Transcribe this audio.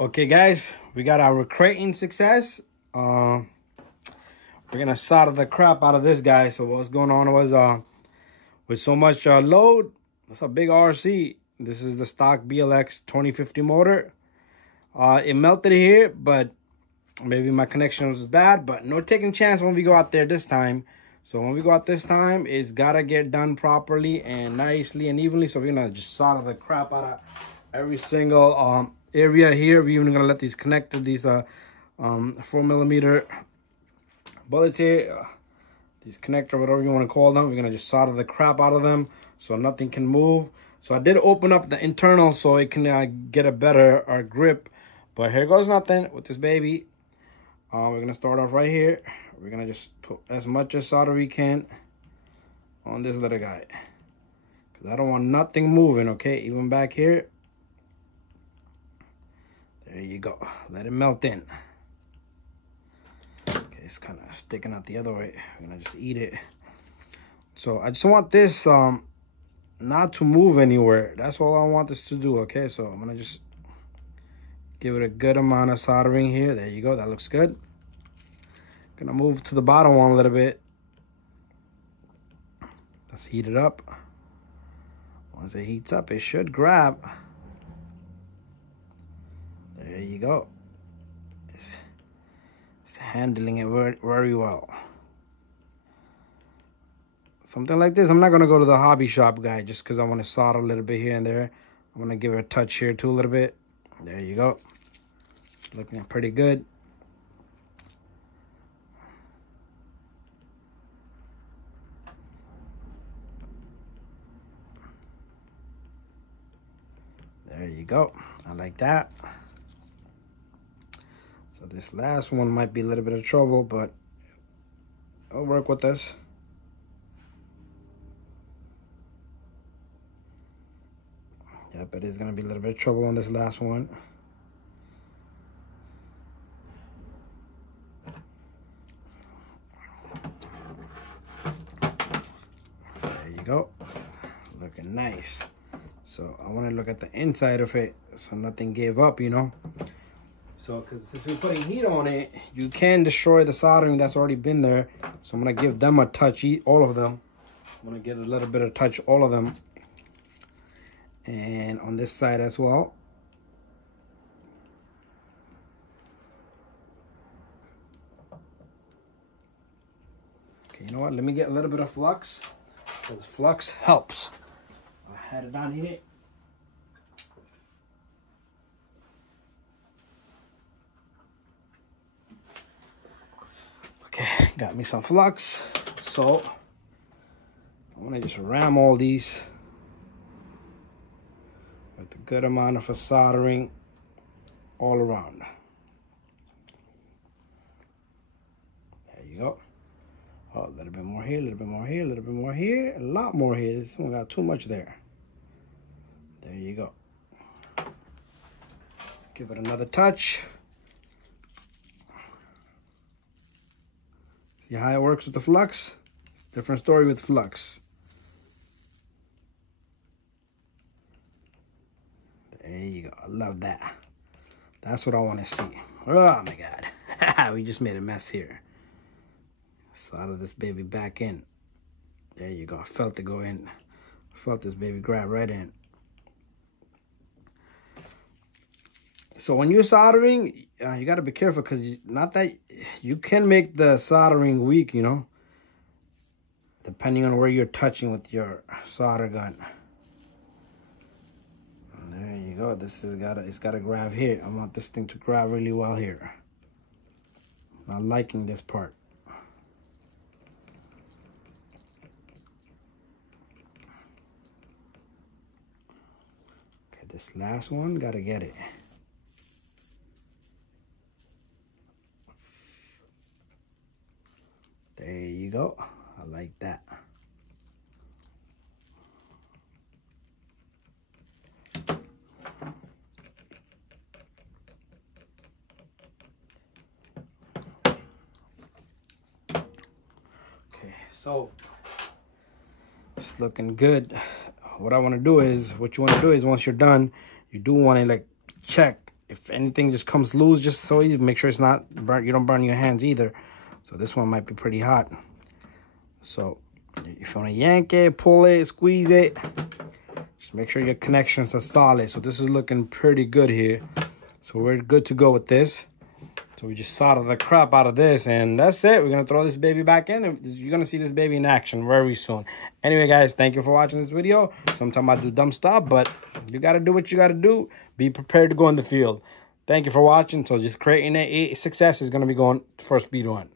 Okay, guys, we got our kraton success. We're gonna solder the crap out of this guy. So what's going on was with so much load, it's a big RC. This is the stock BLX 2050 motor. It melted here, but maybe my connection was bad, but no taking chance when we go out there this time. So when we go out this time, it's gotta get done properly and nicely and evenly. So we're gonna just solder the crap out of every single area here. We're even gonna let these connector, these 4mm bullets here, these connector, whatever you want to call them, we're gonna just solder the crap out of them so nothing can move. So I did open up the internal so it can get a better grip, but here goes nothing with this baby. We're gonna start off right here. We're gonna just put as much as solder we can on this little guy, because I don't want nothing moving. Okay, even back here. There you go. Let it melt in. Okay, it's kind of sticking out the other way. I'm gonna just eat it. So I just want this not to move anywhere. That's all I want this to do. Okay, so I'm gonna just give it a good amount of soldering here. There you go. That looks good. Gonna move to the bottom one a little bit. Let's heat it up. Once it heats up, it should grab. There you go. It's handling it very well. Something like this, I'm not gonna go to the hobby shop guy just because I want to solder a little bit here and there. I'm gonna give it a touch here too a little bit. There you go. It's looking pretty good. There you go. I like that. So this last one might be a little bit of trouble, but it'll work with us. Yep, it is going to be a little bit of trouble on this last one. There you go. Looking nice. So I want to look at the inside of it so nothing gave up, you know. So because since we're putting heat on it, you can destroy the soldering that's already been there. So I'm going to give them a touch, all of them. I'm going to get a little bit of touch, all of them. And on this side as well. Okay, you know what? Let me get a little bit of flux, because flux helps. I had it down here. Okay, got me some flux. So I want to just ram all these with a good amount of soldering all around. There you go. Oh, a little bit more here, a little bit more here, a little bit more here, a lot more here. This one got too much there. There you go. Let's give it another touch. See how it works with the flux? It's a different story with flux. There you go. I love that. That's what I want to see. Oh my God. We just made a mess here. Solder this baby back in. There you go. I felt it go in. I felt this baby grab right in. So when you're soldering, you got to be careful, because not that you can make the soldering weak, you know, depending on where you're touching with your solder gun. And there you go. This is it's got to grab here. I want this thing to grab really well here. Not liking this part. Okay, this last one, got to get it. There you go. I like that. Okay, so it's looking good. What I want to do is, what you want to do is, once you're done, you do want to like check if anything just comes loose, just so you make sure it's not burnt. You don't burn your hands either. So this one might be pretty hot. So if you want to yank it, pull it, squeeze it, just make sure your connections are solid. So this is looking pretty good here. So we're good to go with this. So we just solder the crap out of this, and that's it. We're going to throw this baby back in, and you're going to see this baby in action very soon. Anyway, guys, thank you for watching this video. Sometimes I do dumb stuff, but you got to do what you got to do. Be prepared to go in the field. Thank you for watching. So just creating a success is going to be going for speed 1.